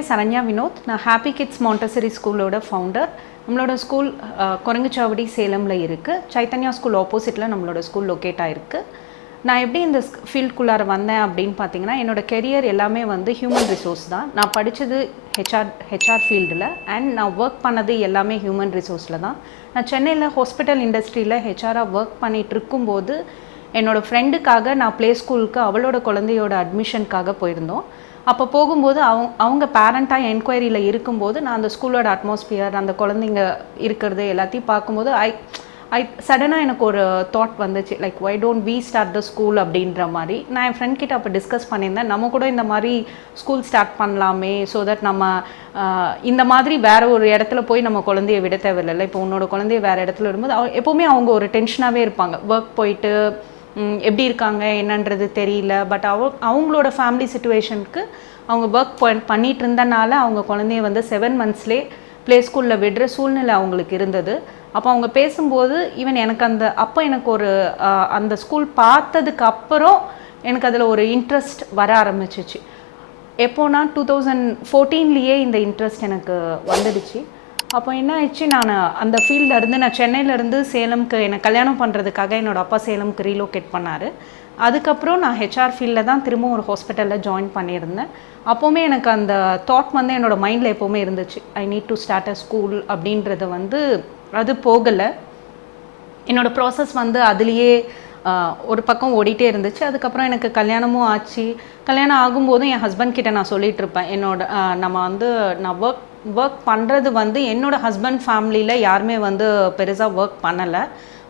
பேர் சரண்யா வினோத். நான் happy kids Montessori ஸ்கூலோட ஃபவுண்டர். நம்மளோட ஸ்கூல் குரங்குச்சாவடி சேலமில் இருக்குது. சைத்தன்யா ஸ்கூல் ஆப்போசிட்டில் நம்மளோட ஸ்கூல் லொக்கேட் ஆகிருக்கு. நான் எப்படி இந்த ஃபீல்டுக்குள்ளார வந்தேன் அப்படின்னு பார்த்தீங்கன்னா, என்னோடய கெரியர் எல்லாமே வந்து ஹியூமன் ரிசோர்ஸ் தான். நான் படித்தது ஹெச்ஆர் ஃபீல்டில் அண்ட் நான் ஒர்க் பண்ணது எல்லாமே ஹியூமன் ரிசோர்ஸில் தான். நான் சென்னையில் ஹாஸ்பிட்டல் இண்டஸ்ட்ரியில் ஹெச்ஆராக ஒர்க் பண்ணிகிட்டு இருக்கும்போது என்னோடய ஃப்ரெண்டுக்காக நான் ப்ளே ஸ்கூலுக்கு அவளோட குழந்தையோட அட்மிஷனுக்காக போயிருந்தோம். அப்போ போகும்போது அவங்க பேரண்ட்டாக என்கொயரியில் இருக்கும்போது நான் அந்த ஸ்கூலோட அட்மாஸ்பியர், அந்த குழந்தைங்க இருக்கிறது எல்லாத்தையும் பார்க்கும்போது சடனாக எனக்கு ஒரு தாட் வந்துச்சு, like why don't we start the school அப்படின்ற மாதிரி. நான் என் ஃப்ரெண்ட் கிட்ட அப்போ டிஸ்கஸ் பண்ணியிருந்தேன், நம்ம கூட இந்த மாதிரி ஸ்கூல் ஸ்டார்ட் பண்ணலாமே, ஸோ தட் நம்ம இந்த மாதிரி வேறு ஒரு இடத்துல போய் நம்ம குழந்தைய விட தேவையில்லை. இப்போ உன்னோட குழந்தைய வேறு இடத்துல வரும்போது எப்போவுமே அவங்க ஒரு டென்ஷனாகவே இருப்பாங்க. ஒர்க் போயிட்டு எப்படி இருக்காங்க என்னன்றது தெரியல. பட் அவங்களோட ஃபேமிலி சிச்சுவேஷனுக்கு அவங்க ஒர்க் பண்ணிகிட்டு இருந்தனால அவங்க குழந்தைய வந்து 7 monthsலேயே ப்ளே ஸ்கூலில் விடுற சூழ்நிலை அவங்களுக்கு இருந்தது. அப்போ அவங்க பேசும்போது எனக்கு எனக்கு ஒரு அந்த ஸ்கூல் பார்த்ததுக்கு அப்புறம் எனக்கு அதில் ஒரு இன்ட்ரெஸ்ட் வர ஆரம்பிச்சிச்சு. எப்போனா 2014 இந்த இன்ட்ரெஸ்ட் எனக்கு வந்துடுச்சு. அப்போ என்ன ஆயிடுச்சு, நான் அந்த ஃபீல்டில் நான் சென்னையிலேருந்து சேலம்க்கு என்னை கல்யாணம் பண்ணுறதுக்காக என்னோடய அப்பா சேலம்க்கு ரீலோகேட் பண்ணார். அதுக்கப்புறம் நான் ஹெச்ஆர் ஃபீல்டில் தான் திரும்ப ஒரு ஹாஸ்பிட்டலில் ஜாயின் பண்ணியிருந்தேன். அப்போவுமே எனக்கு அந்த தாட் வந்து என்னோடய மைண்டில் எப்போவுமே இருந்துச்சு, I need to start a school அப்படின்றது வந்து அது போகலை. என்னோடய ப்ராசஸ் வந்து அதுலேயே ஒரு பக்கம் ஓடிட்டே இருந்துச்சு. அதுக்கப்புறம் எனக்கு கல்யாணமும் ஆச்சு. கல்யாணம் ஆகும்போதும் என் ஹஸ்பண்ட் கிட்ட நான் சொல்லிகிட்டு இருப்பேன், நான் ஒர்க் பண்ணுறது வந்து என்னோடய ஹஸ்பண்ட் ஃபேமிலியில் யாருமே வந்து பெருசாக ஒர்க் பண்ணலை.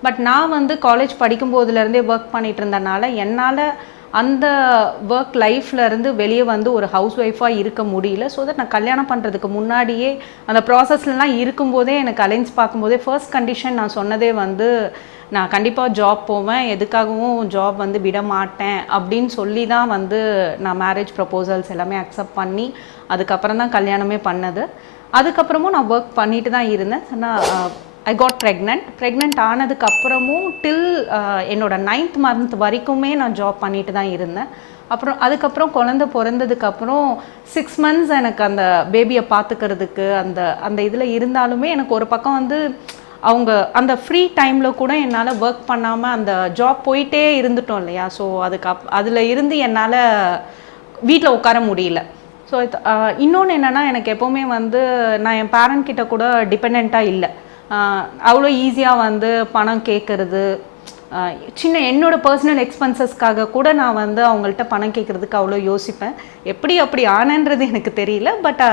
பட் நான் வந்து காலேஜ் படிக்கும்போதுலேருந்தே ஒர்க் பண்ணிகிட்டு இருந்தனால என்னால் அந்த ஒர்க் லைஃப்லேருந்து வெளியே வந்து ஒரு ஹவுஸ் ஒய்ஃபாக இருக்க முடியல. ஸோ தட் நான் கல்யாணம் பண்ணுறதுக்கு முன்னாடியே அந்த ப்ராசஸ்லாம் இருக்கும்போதே எனக்கு அலைன்ஸ் பார்க்கும்போதே ஃபர்ஸ்ட் கண்டிஷன் நான் சொன்னதே வந்து, நான் கண்டிப்பாக ஜாப் போவேன், எதுக்காகவும் ஜாப் வந்து விட மாட்டேன் அப்படின்னு சொல்லி தான் வந்து நான் மேரேஜ் ப்ரப்போசல்ஸ் எல்லாமே அக்செப்ட் பண்ணி அதுக்கப்புறம் தான் கல்யாணமே பண்ணது. அதுக்கப்புறமும் நான் ஒர்க் பண்ணிட்டு தான் இருந்தேன். ஆனால் ஐ காட் ப்ரெக்னென்ட் ஆனதுக்கப்புறமும் டில் என்னோட 9th month வரைக்குமே நான் ஜாப் பண்ணிட்டு தான் இருந்தேன். அதுக்கப்புறம் குழந்தை பிறந்ததுக்கப்புறம் 6 months எனக்கு அந்த பேபியை பார்த்துக்கிறதுக்கு அந்த இதில் இருந்தாலுமே எனக்கு ஒரு பக்கம் வந்து அவங்க அந்த ஃப்ரீ டைமில் கூட என்னால் ஒர்க் பண்ணாமல் அந்த ஜாப் போயிட்டே இருந்துட்டோம் இல்லையா. ஸோ அதில் இருந்து என்னால் வீட்டில் உட்கார முடியல. ஸோ இன்னொன்று என்னென்னா, எனக்கு எப்போவுமே வந்து நான் என் பேரண்ட் கிட்ட கூட டிபெண்ட்டாக இல்லை. அவ்வளோ ஈஸியாக வந்து பணம் கேட்குறது, என்னோடய பர்சனல் எக்ஸ்பென்சஸ்க்காக கூட நான் வந்து அவங்கள்ட்ட பணம் கேட்குறதுக்கு அவ்வளோ யோசிப்பேன். அப்படி ஆனன்றது எனக்கு தெரியல. பட்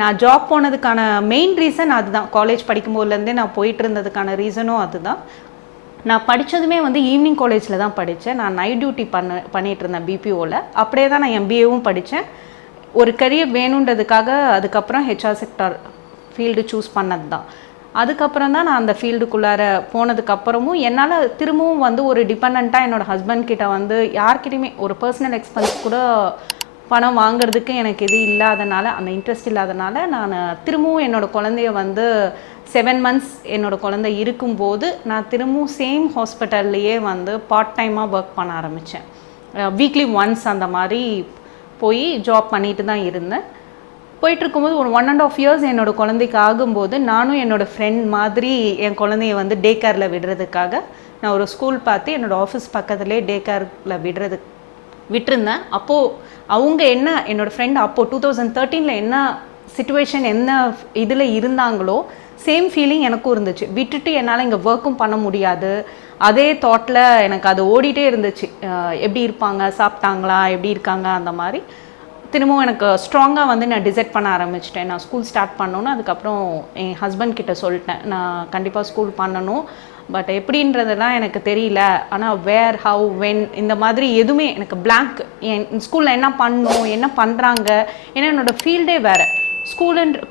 நான் ஜாப் போனதுக்கான மெயின் ரீசன் அதுதான். காலேஜ் படிக்கும்போதுலேருந்தே நான் போயிட்டு இருந்ததுக்கான ரீசனும் அதுதான். நான் படித்ததுமே வந்து ஈவினிங் காலேஜில் தான் படித்தேன். நான் நைட் டியூட்டி பண்ணிகிட்டு இருந்தேன் பிபிஓவில். அப்படியே தான் நான் எம்பிஏவும் படித்தேன். ஒரு கரியர் வேணுன்றதுக்காக அதுக்கப்புறம் ஹெச்ஆர் செக்டார் ஃபீல்டு சூஸ் பண்ணது தான். அதுக்கப்புறம் தான் நான் அந்த ஃபீல்டுக்குள்ளார போனதுக்கப்புறமும் என்னால் திரும்பவும் வந்து ஒரு டிபெண்ட்டாக என்னோடய ஹஸ்பண்ட் கிட்ட வந்து யார்கிட்டையுமே ஒரு பர்சனல் எக்ஸ்பென்ஸ் கூட பணம் வாங்குறதுக்கு எனக்கு இது இல்லாதனால, அந்த இன்ட்ரெஸ்ட் இல்லாதனால நான் திரும்பவும் என்னோடய குழந்தைய வந்து 7 months என்னோடய குழந்தை இருக்கும்போது நான் திரும்பவும் சேம் ஹாஸ்பிட்டல்லையே வந்து பார்ட் டைமாக ஒர்க் பண்ண ஆரம்பித்தேன். வீக்லி ஒன்ஸ் அந்த மாதிரி போய் ஜாப் பண்ணிட்டு தான் இருந்தேன். போயிட்டுருக்கும்போது ஒரு 1.5 years என்னோடய குழந்தைக்கு ஆகும்போது நானும் என்னோடய ஃப்ரெண்ட் மாதிரி என் குழந்தைய வந்து டே கேரில் விடுறதுக்காக நான் ஒரு ஸ்கூல் பார்த்து என்னோடய ஆஃபீஸ் பக்கத்துலேயே டே கேரில் விட்டுருந்தேன். அப்போது என்னோடய ஃப்ரெண்ட் அப்போது 2013 என்ன சிச்சுவேஷன் என்ன இதில் இருந்தாங்களோ சேம் ஃபீலிங் எனக்கும் இருந்துச்சு. விட்டுட்டு என்னால் இங்கே ஒர்க்கும் பண்ண முடியாது, அதே தாட்டில் எனக்கு அது ஓடிட்டே இருந்துச்சு. எப்படி இருப்பாங்க, சாப்பிட்டாங்களா, எப்படி இருக்காங்க, அந்த மாதிரி திரும்பவும் எனக்கு ஸ்ட்ராங்காக வந்து நான் டிசைட் பண்ண ஆரம்பிச்சிட்டேன். நான் ஸ்கூல் ஸ்டார்ட் பண்ணோன்னு அதுக்கப்புறம் என் ஹஸ்பண்ட் கிட்ட சொல்லிட்டேன், நான் கண்டிப்பாக ஸ்கூல் பண்ணணும், பட் எப்படின்றதெல்லாம் எனக்கு தெரியல. ஆனால் வேர், ஹவ், வென் இந்த மாதிரி எதுவுமே எனக்கு பிளாங்க். என் ஸ்கூலில் என்ன பண்ணணும், என்ன பண்ணுறாங்க, ஏன்னா என்னோடய ஃபீல்டே வேறு.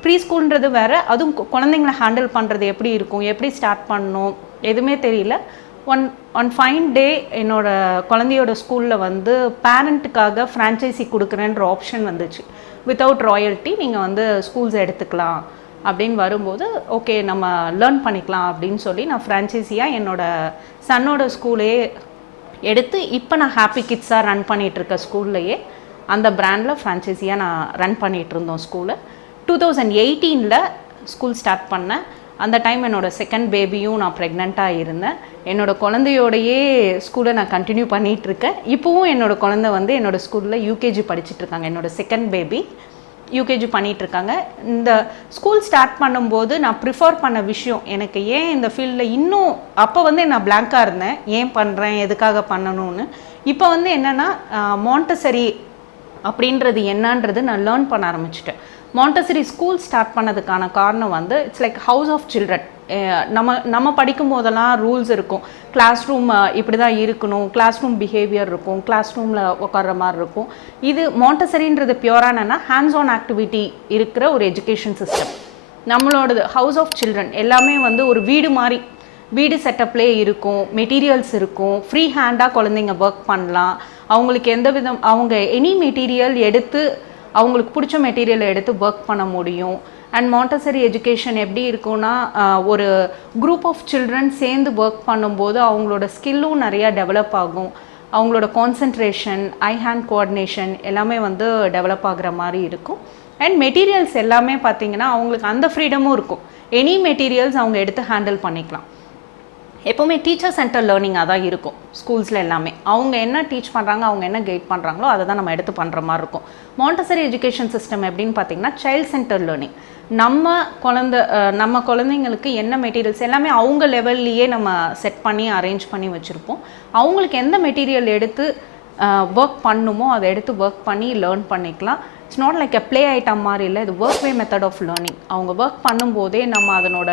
ப்ரீ ஸ்கூல்ன்றது வேறு, அதுவும் குழந்தைங்களை ஹேண்டில் பண்ணுறது எப்படி இருக்கும், எப்படி ஸ்டார்ட் பண்ணணும், எதுவுமே தெரியல. ஒன் ஃபைன் டே என்னோடய குழந்தையோட ஸ்கூலில் வந்து பேரண்ட்டுக்காக ஃப்ரான்ச்சைஸி கொடுக்குறேன்ற ஆப்ஷன் வந்துச்சு. வித்தவுட் ராயல்ட்டி நீங்கள் வந்து ஸ்கூல்ஸ் எடுத்துக்கலாம் அப்படின்னு வரும்போது, ஓகே நம்ம லேர்ன் பண்ணிக்கலாம் அப்படின்னு சொல்லி நான் ஃப்ரான்ச்சைஸியாக என்னோடய சன்னோட ஸ்கூலே எடுத்து இப்போ நான் ஹாப்பி கிட்ஸாக ரன் பண்ணிகிட்ருக்க ஸ்கூல்லையே அந்த பிராண்டில் ஃப்ரான்ச்சைஸியாக நான் ரன் பண்ணிகிட்டு இருந்தோம் ஸ்கூலு. 2018 ஸ்கூல் ஸ்டார்ட் பண்ணேன். அந்த டைம் என்னோடய செகண்ட் பேபியும் நான் ப்ரெக்னெண்ட்டாக இருந்தேன். என்னோடய குழந்தையோடையே ஸ்கூலை நான் கண்டினியூ பண்ணிகிட்ருக்கேன். இப்போவும் என்னோடய குழந்தை வந்து என்னோடய ஸ்கூலில் யூகேஜி படிச்சுட்ருக்காங்க. என்னோடய செகண்ட் பேபி யூகேஜி பண்ணிகிட்ருக்காங்க. இந்த ஸ்கூல் ஸ்டார்ட் பண்ணும்போது நான் ப்ரிஃபர் பண்ண விஷயம், எனக்கு ஏன் இந்த ஃபீல்டில் இன்னும் அப்போ வந்து நான் பிளாங்காக இருந்தேன், ஏன் பண்ணுறேன், எதுக்காக பண்ணணும்னு. இப்போ வந்து என்னென்னா மாண்டசரி அப்படின்றது என்னன்றது நான் லேர்ன் பண்ண ஆரம்பிச்சிட்டேன். மாண்டசரி ஸ்கூல் ஸ்டார்ட் பண்ணதுக்கான காரணம் வந்து it's like house of children. நம்ம படிக்கும் போதெல்லாம் ரூல்ஸ் இருக்கும், கிளாஸ் ரூம் இப்படி தான் இருக்கணும், கிளாஸ் ரூம் பிஹேவியர் இருக்கும், கிளாஸ் ரூமில் உட்கார்ற மாதிரி இருக்கும். இது மாண்டசரின்றது பியூரானா ஹேண்ட்ஸ் ஆன் ஆக்டிவிட்டி இருக்கிற ஒரு எஜுகேஷன் சிஸ்டம். நம்மளோடது ஹவுஸ் ஆஃப் சில்ட்ரன் எல்லாமே வந்து ஒரு வீடு மாதிரி, வீடு செட்டப்லேயே இருக்கும், மெட்டீரியல்ஸ் இருக்கும், ஃப்ரீ ஹேண்டாக குழந்தைங்க ஒர்க் பண்ணலாம். அவங்களுக்கு எந்த விதம் அவங்க எனி மெட்டீரியல் எடுத்து அவங்களுக்கு பிடிச்ச மெட்டீரியலை எடுத்து ஒர்க் பண்ண முடியும். அண்ட் மாண்டசரி எஜுகேஷன் எப்படி இருக்குன்னா ஒரு குரூப் ஆஃப் சில்ட்ரன் சேர்ந்து ஒர்க் பண்ணும்போது அவங்களோட ஸ்கில்லும் நிறையா டெவலப் ஆகும். அவங்களோட கான்சன்ட்ரேஷன், ஐ ஹேண்ட் கோஆர்டினேஷன் எல்லாமே வந்து டெவலப் ஆகிற மாதிரி இருக்கும். அண்ட் மெட்டீரியல்ஸ் எல்லாமே பார்த்திங்கன்னா அவங்களுக்கு அந்த ஃப்ரீடமும் இருக்கும். எனி மெட்டீரியல்ஸ் அவங்க எடுத்து ஹேண்டில் பண்ணிக்கலாம். எப்போவுமே டீச்சர் சென்டர் லேர்னிங்காக தான் இருக்கும் ஸ்கூல்ஸில் எல்லாமே. அவங்க என்ன டீச் பண்ணுறாங்க, அவங்க என்ன கைட் பண்ணுறாங்களோ அதை தான் நம்ம எடுத்து பண்ணுற மாதிரி இருக்கும். மாண்டசரி எஜுகேஷன் சிஸ்டம் எப்படின்னு பார்த்தீங்கன்னா சைல்ட் சென்டர் லேர்னிங். நம்ம குழந்தைங்களுக்கு என்ன மெட்டீரியல்ஸ் எல்லாமே அவங்க லெவல்லையே நம்ம செட் பண்ணி அரேஞ்ச் பண்ணி வச்சுருப்போம். அவங்களுக்கு எந்த மெட்டீரியல் எடுத்து ஒர்க் பண்ணுமோ அதை எடுத்து ஒர்க் பண்ணி லேர்ன் பண்ணிக்கலாம். It's not like a play item மாதிரி இல்லை, இது work way method of learning. அவங்க ஒர்க் பண்ணும்போதே நம்ம அதனோட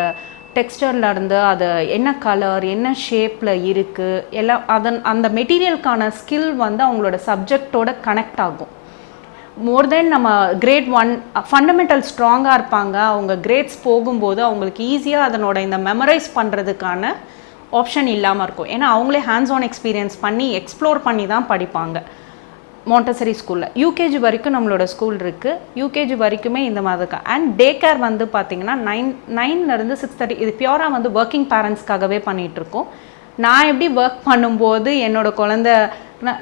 டெக்ஸ்டரில் இருந்து அது என்ன கலர், என்ன ஷேப்பில் இருக்குது எல்லாம் அந்த மெட்டீரியலுக்கான ஸ்கில் வந்து அவங்களோட சப்ஜெக்டோட கனெக்ட் ஆகும். மோர் தென் நம்ம கிரேட் 1 ஃபண்டமெண்டல் ஸ்ட்ராங்காக இருப்பாங்க. அவங்க கிரேட்ஸ் போகும்போது அவங்களுக்கு ஈஸியாக அதனோட இந்த மெமரைஸ் பண்ணுறதுக்கான ஆப்ஷன் இல்லாமல் இருக்கும். ஏன்னா அவங்களே ஹேண்ட்ஸ் ஆன் எக்ஸ்பீரியன்ஸ் பண்ணி எக்ஸ்ப்ளோர் பண்ணி தான் படிப்பாங்க மாண்டசரி ஸ்கூலில். யூகேஜி வரைக்கும் நம்மளோட ஸ்கூல் இருக்குது. யூகேஜி வரைக்குமே இந்த மாதிரி இருக்கா. அண்ட் டே கேர் வந்து பார்த்திங்கன்னா 9 to 6:30 இது பியூராக வந்து ஒர்க்கிங் பேரண்ட்ஸ்க்காகவே பண்ணிகிட்ருக்கோம். நான் எப்படி ஒர்க் பண்ணும்போது என்னோடய குழந்தை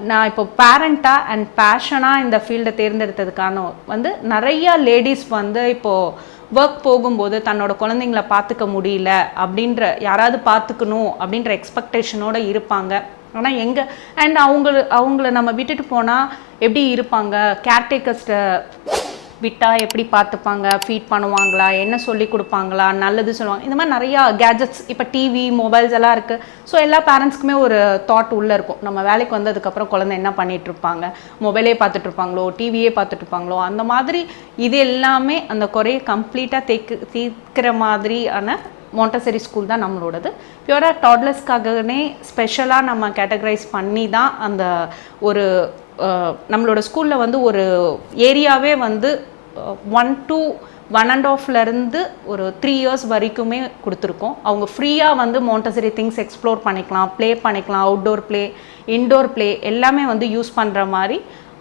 நான் இப்போ பேரண்ட்டாக அண்ட் பேஷனாக இந்த ஃபீல்டை தேர்ந்தெடுத்ததுக்கான வந்து நிறையா லேடிஸ் வந்து இப்போது ஒர்க் போகும்போது தன்னோட குழந்தைங்கள பார்த்துக்க முடியல அப்படின்ற, யாராவது பார்த்துக்கணும் அப்படின்ற எக்ஸ்பெக்டேஷனோடு இருப்பாங்க. ஆனால் அண்ட் அவங்கள நம்ம விட்டுட்டு போனால் எப்படி இருப்பாங்க, கேர்டேக்கர்ஸ்ட்டை விட்டால் எப்படி பார்த்துப்பாங்க, ஃபீட் பண்ணுவாங்களா, என்ன சொல்லி கொடுப்பாங்களா, நல்லது சொல்லுவாங்க, இந்த மாதிரி நிறையா கேஜெட்ஸ் இப்போ டிவி மொபைல்ஸ் எல்லாம் இருக்குது. ஸோ எல்லா பேரண்ட்ஸ்க்குமே ஒரு தாட் உள்ளே இருக்கும், நம்ம வேலைக்கு வந்ததுக்கப்புறம் குழந்தை என்ன பண்ணிகிட்ருப்பாங்க, மொபைலே பார்த்துட்ருப்பாங்களோ, டிவியே பார்த்துட்ருப்பாங்களோ. அந்த மாதிரி இது எல்லாமே அந்த குறையை கம்ப்ளீட்டாக தீர்க்கிற மாதிரியான மாண்டசரி ஸ்கூல் தான் நம்மளோடது. பியூராக டாட்லர்ஸ்க்காகவே ஸ்பெஷலாக நம்ம கேட்டகரைஸ் பண்ணி தான் அந்த ஒரு நம்மளோட ஸ்கூலில் வந்து ஒரு ஏரியாவே வந்து 1 to 1.5 ஒரு 3 years வரைக்குமே கொடுத்துருக்கோம். அவங்க ஃப்ரீயாக வந்து மாண்டசரி திங்ஸ் எக்ஸ்ப்ளோர் பண்ணிக்கலாம், ப்ளே பண்ணிக்கலாம், அவுட்டோர் ப்ளே, இன்டோர் ப்ளே எல்லாமே வந்து யூஸ் பண்ணுற மாதிரி.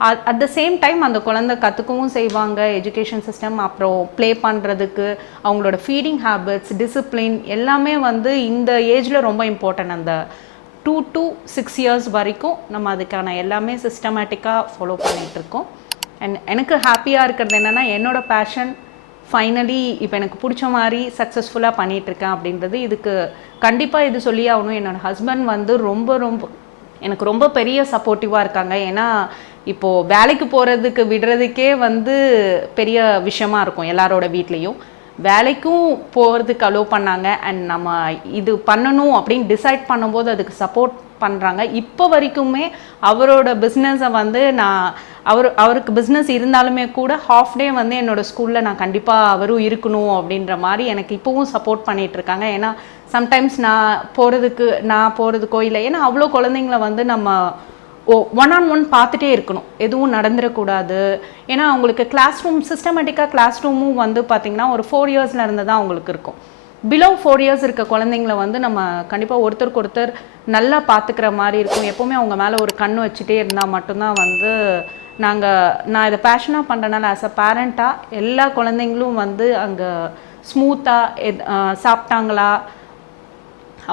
அட் த சேம் டைம் அந்த குழந்தை கற்றுக்கவும் செய்வாங்க எஜுகேஷன் சிஸ்டம். அப்புறம் ப்ளே பண்ணுறதுக்கு அவங்களோட ஃபீடிங் ஹேபிட்ஸ், டிசிப்ளின் எல்லாமே வந்து இந்த ஏஜில் ரொம்ப இம்பார்ட்டன்ட். அந்த 2 to 6 years வரைக்கும் நம்ம அதுக்கான எல்லாமே சிஸ்டமேட்டிக்காக ஃபாலோ பண்ணிகிட்ருக்கோம். அண்ட் எனக்கு ஹாப்பியாக இருக்கிறது என்னென்னா என்னோடய பேஷன் ஃபைனலி இப்போ எனக்கு பிடிச்ச மாதிரி சக்ஸஸ்ஃபுல்லாக பண்ணிகிட்ருக்கேன் அப்படின்றது. இதுக்கு கண்டிப்பாக இது சொல்லி ஆகணும். என்னோடய ஹஸ்பண்ட் வந்து எனக்கு ரொம்ப பெரிய சப்போர்ட்டிவாக இருக்காங்க. ஏன்னா இப்போது வேலைக்கு போகிறதுக்கு விடுறதுக்கே வந்து பெரிய விஷயமா இருக்கும் எல்லாரோட வீட்லேயும். வேலைக்கும் போகிறதுக்கு அலோவ் பண்ணாங்க. அண்ட் நம்ம இது பண்ணணும் அப்படின்னு டிசைட் பண்ணும்போது அதுக்கு சப்போர்ட் பண்ணுறாங்க. இப்போ வரைக்குமே அவரோட பிஸ்னஸை வந்து அவருக்கு பிஸ்னஸ் இருந்தாலுமே கூட ஹாஃப் டே வந்து என்னோடய ஸ்கூலில் நான் கண்டிப்பாக அவரும் இருக்கணும் அப்படின்ற மாதிரி எனக்கு இப்போவும் சப்போர்ட் பண்ணிகிட்ருக்காங்க. ஏன்னா சம்டைம்ஸ் நான் போகிறதுக்கோ இல்லை, ஏன்னா அவ்வளோ குழந்தைங்கள வந்து நம்ம 1-on-1 பார்த்துட்டே இருக்கணும், எதுவும் நடந்துடக்கூடாது. ஏன்னா அவங்களுக்கு கிளாஸ் ரூம் சிஸ்டமேட்டிக்காக கிளாஸ் ரூமும் வந்து பார்த்திங்கன்னா ஒரு 4 years இருந்து தான் அவங்களுக்கு இருக்கும். பிலோ 4 years இருக்க குழந்தைங்கள வந்து நம்ம கண்டிப்பாக ஒருத்தருக்கு ஒருத்தர் நல்லா பார்த்துக்கிற மாதிரி இருக்கும். எப்போவுமே அவங்க மேலே ஒரு கண் வச்சுட்டே இருந்தால் மட்டும்தான் வந்து நான் இதை பேஷனாக பண்ணுறனால ஆஸ் அ பேரண்ட்டாக எல்லா குழந்தைங்களும் வந்து அங்கே ஸ்மூத்தாக சாப்பிட்டாங்களா,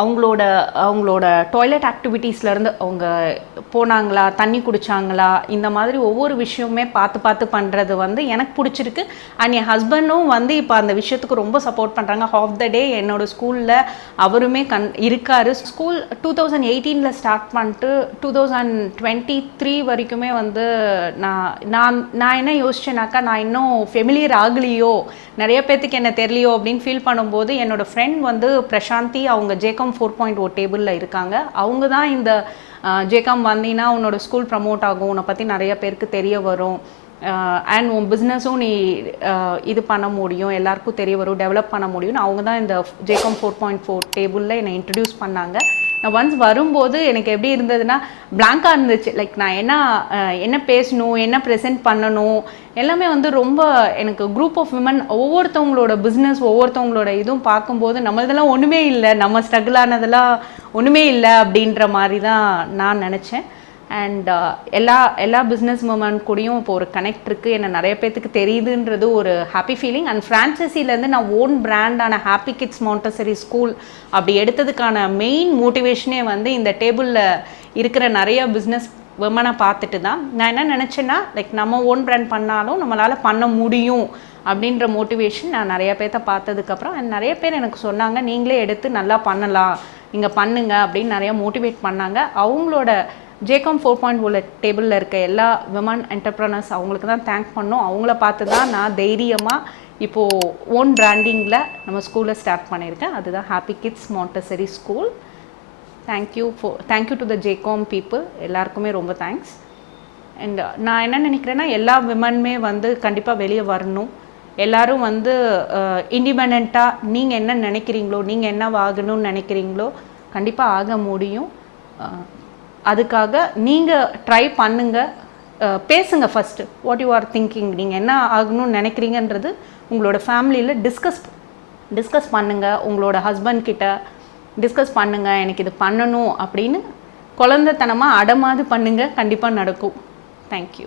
அவங்களோட டாய்லெட் ஆக்டிவிட்டீஸ்லேருந்து அவங்க போனாங்களா, தண்ணி குடித்தாங்களா, இந்த மாதிரி ஒவ்வொரு விஷயமுமே பார்த்து பார்த்து பண்ணுறது வந்து எனக்கு பிடிச்சிருக்கு. அண்ட் என் ஹஸ்பண்டும் வந்து இப்போ அந்த விஷயத்துக்கு ரொம்ப சப்போர்ட் பண்ணுறாங்க. ஹாஃப் த டே என்னோடய ஸ்கூலில் அவருமே இருக்கார். ஸ்கூல் 2018 ஸ்டார்ட் பண்ணிட்டு 2023 வரைக்குமே வந்து நான் என்ன யோசிச்சேனாக்கா, நான் இன்னும் ஃபெமிலியர் ஆகலையோ, நிறைய பேர்த்துக்கு என்ன தெரியலையோ அப்படின்னு ஃபீல் பண்ணும்போது என்னோடய ஃப்ரெண்ட் வந்து பிரசாந்தி, அவங்க ஜேகாம் 4.0 டேபிளில் இருக்காங்க. அவங்க தான் இந்த ஜேகாம் வந்தீங்கன்னா உன்னோட ஸ்கூல் ப்ரமோட் ஆகும், உன்னை பற்றி நிறைய பேருக்கு தெரிய வரும், அண்ட் உன் பிஸ்னஸும் நீ இது பண்ண முடியும், எல்லாருக்கும் தெரிய வரும், டெவலப் பண்ண முடியும்னு அவங்க தான் இந்த ஜேகாம் 4.4 டேபிளில் என்னை இன்ட்ரடியூஸ் பண்ணாங்க. நான் ஒன்ஸ் வரும்போது எனக்கு எப்படி இருந்ததுன்னா பிளாங்காக இருந்துச்சு. லைக் நான் என்ன பேசணும், என்ன ப்ரெசென்ட் பண்ணணும், எல்லாமே வந்து ரொம்ப எனக்கு குரூப் ஆஃப் விமன் ஒவ்வொருத்தவங்களோட பிஸ்னஸ் ஒவ்வொருத்தவங்களோட இதுவும் பார்க்கும்போது நம்மளதெல்லாம் ஒன்றுமே இல்லை, நம்ம ஸ்ட்ரகிள் ஆனதெல்லாம் ஒன்றுமே இல்லை அப்படின்ற மாதிரி தான் நான் நினச்சேன். அண்ட் எல்லா பிஸ்னஸ் உமன் கூடயும் இப்போ ஒரு கனெக்ட் இருக்குது, என்ன நிறைய பேர்த்துக்கு தெரியுதுன்றது ஒரு ஹாப்பி ஃபீலிங். அண்ட் ஃப்ரான்ச்சைஸிலேருந்து நான் ஓன் பிராண்டான ஹாப்பி கிட்ஸ் மாண்டசரி ஸ்கூல் அப்படி எடுத்ததுக்கான மெயின் மோட்டிவேஷனே வந்து இந்த டேபிளில் இருக்கிற நிறைய பிஸ்னஸ் விமனை பார்த்துட்டு தான். நான் என்ன நினச்சேன்னா, லைக் நம்ம ஓன் பிராண்ட் பண்ணாலும் நம்மளால் பண்ண முடியும் அப்படின்ற மோட்டிவேஷன் நான் நிறைய பேர்த்த பார்த்ததுக்கப்புறம் அண்ட் நிறைய பேர் எனக்கு சொன்னாங்க, நீங்களே எடுத்து நல்லா பண்ணலாம், நீங்கள் பண்ணுங்க அப்படின்னு நிறையா மோட்டிவேட் பண்ணாங்க. அவங்களோட ஜேகாம் 4.0 டேபிளில் இருக்க எல்லா விமன் என்டர்ப்ரனர்ஸ் அவங்களுக்கு தான் தேங்க் பண்ணோம். அவங்கள பார்த்து தான் நான் தைரியமாக இப்போது ஓன் பிராண்டிங்கில் நம்ம ஸ்கூலில் ஸ்டார்ட் பண்ணியிருக்கேன். அதுதான் happy kids Montessori school. Thank you to the ஜேகாம் பீப்புள், எல்லாருக்குமே ரொம்ப தேங்க்ஸ். அண்ட் நான் என்ன நினைக்கிறேன்னா, எல்லா விமனுமே வந்து கண்டிப்பாக வெளியே வரணும். எல்லோரும் வந்து இண்டிபெண்ட்டாக நீங்கள் என்ன நினைக்கிறீங்களோ, நீங்கள் என்ன ஆகணும்னு நினைக்கிறீங்களோ கண்டிப்பாக ஆக முடியும். அதுக்காக நீங்கள் ட்ரை பண்ணுங்கள், பேசுங்க first, what you are thinking, நீங்கள் என்ன ஆகணும்னு நினைக்கிறீங்கன்றது உங்களோட ஃபேமிலியில் டிஸ்கஸ் பண்ணுங்கள். உங்களோட ஹஸ்பண்ட் கிட்ட டிஸ்கஸ் பண்ணுங்கள், எனக்கு இது பண்ணணும் அப்படின்னு குழந்தைத்தனமாக அடமாது பண்ணுங்கள், கண்டிப்பாக நடக்கும். தேங்க்யூ.